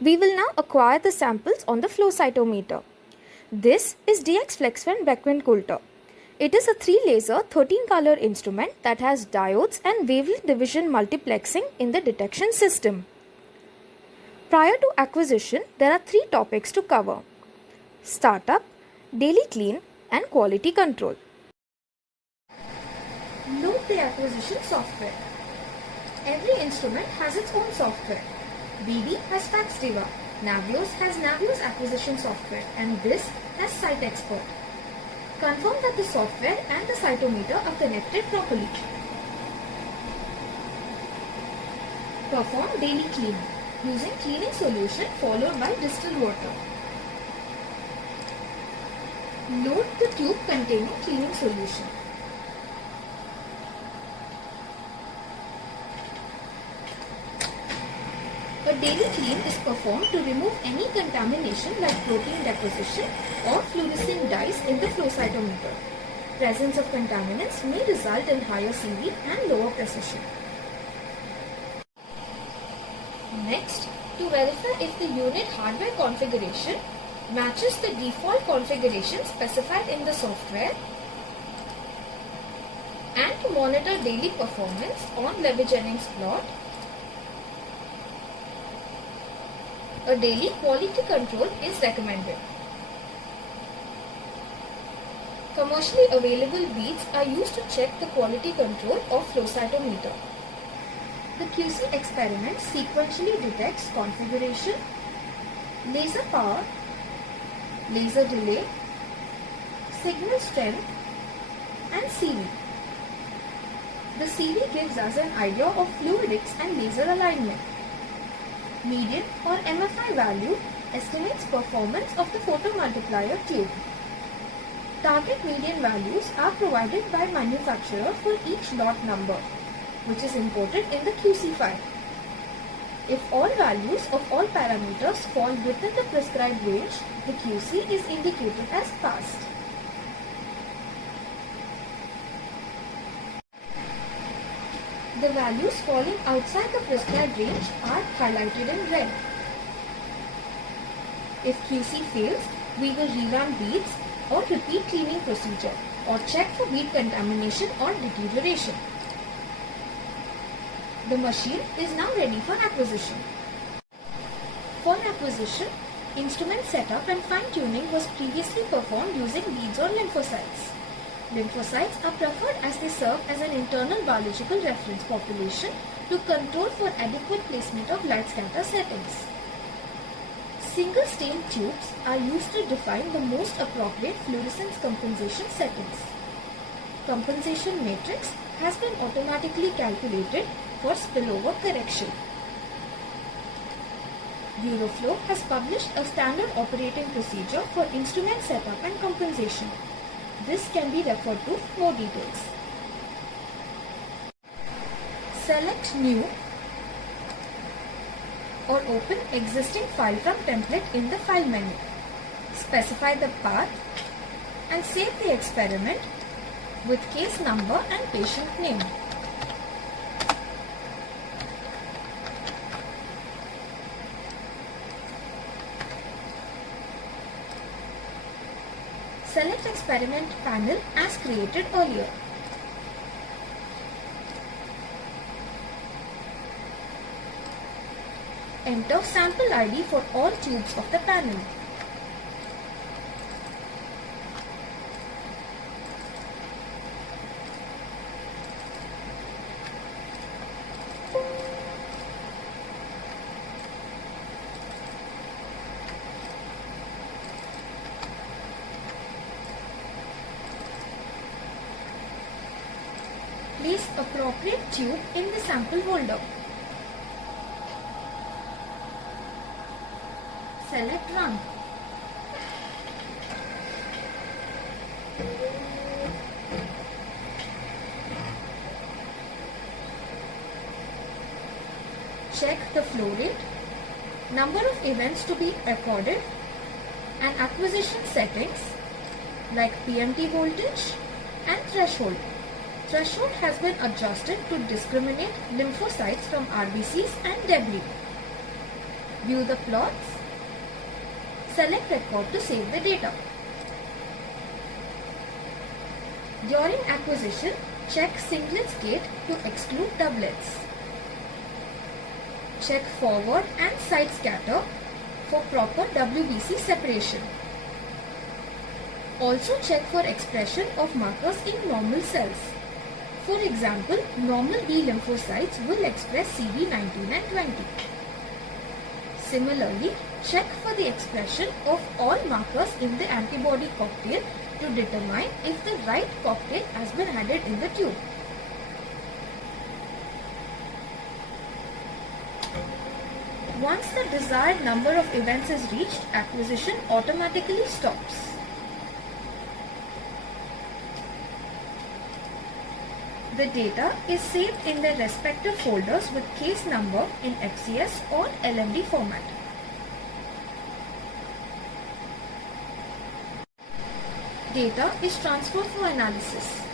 We will now acquire the samples on the flowcytometer. This is DX Flexven Beckman Coulter. It is a 3-laser 13-color instrument that has diodes and wavelength division multiplexing in the detection system. Prior to acquisition, there are 3 topics to cover: startup, daily clean, and quality control. Load the acquisition software. Every instrument has its own software. BD has FaxDiva, Navios has Navios acquisition software, and this has SiteExpert. Confirm that the software and the cytometer are connected properly. Perform daily cleaning using cleaning solution followed by distilled water. Load the tube containing cleaning solution. A daily clean is performed to remove any contamination like protein deposition or fluorescent dyes in the flowcytometer. Presence of contaminants may result in higher CV and lower precision. Next, to verify if the unit hardware configuration matches the default configuration specified in the software, and to monitor daily performance on Levy-Jennings plot, a daily quality control is recommended. Commercially available beads are used to check the quality control of flowcytometer. The QC experiment sequentially detects configuration, laser power, laser delay, signal strength, and CV. The CV gives us an idea of fluidics and laser alignment. Median or MFI value estimates performance of the photomultiplier tube. Target median values are provided by manufacturer for each lot number, which is imported in the QC file. If all values of all parameters fall within the prescribed range, the QC is indicated as passed. The values falling outside the prescribed range are highlighted in red. If QC fails, we will rerun beads or repeat cleaning procedure or check for bead contamination or deterioration. The machine is now ready for acquisition. For acquisition, instrument setup and fine-tuning was previously performed using beads or lymphocytes. Lymphocytes are preferred as they serve as an internal biological reference population to control for adequate placement of light scatter settings. Single stain tubes are used to define the most appropriate fluorescence compensation settings. Compensation matrix has been automatically calculated for spillover correction. Euroflow has published a standard operating procedure for instrument setup and compensation. This can be referred to for more details. Select New or open existing file from template in the file menu. Specify the path and save the experiment with case number and patient name. Select experiment panel as created earlier. Enter sample ID for all tubes of the panel. Place appropriate tube in the sample holder. Select Run. Check the flow rate, number of events to be recorded, and acquisition settings like PMT voltage and threshold. Threshold has been adjusted to discriminate lymphocytes from RBCs and debris. View the plots. Select record to save the data. During acquisition, check singlets gate to exclude doublets. Check forward and side scatter for proper WBC separation. Also check for expression of markers in normal cells. For example, normal B lymphocytes will express CD19 and 20. Similarly, check for the expression of all markers in the antibody cocktail to determine if the right cocktail has been added in the tube. Once the desired number of events is reached, acquisition automatically stops. The data is saved in their respective folders with case number in FCS or LMD format. Data is transferred for analysis.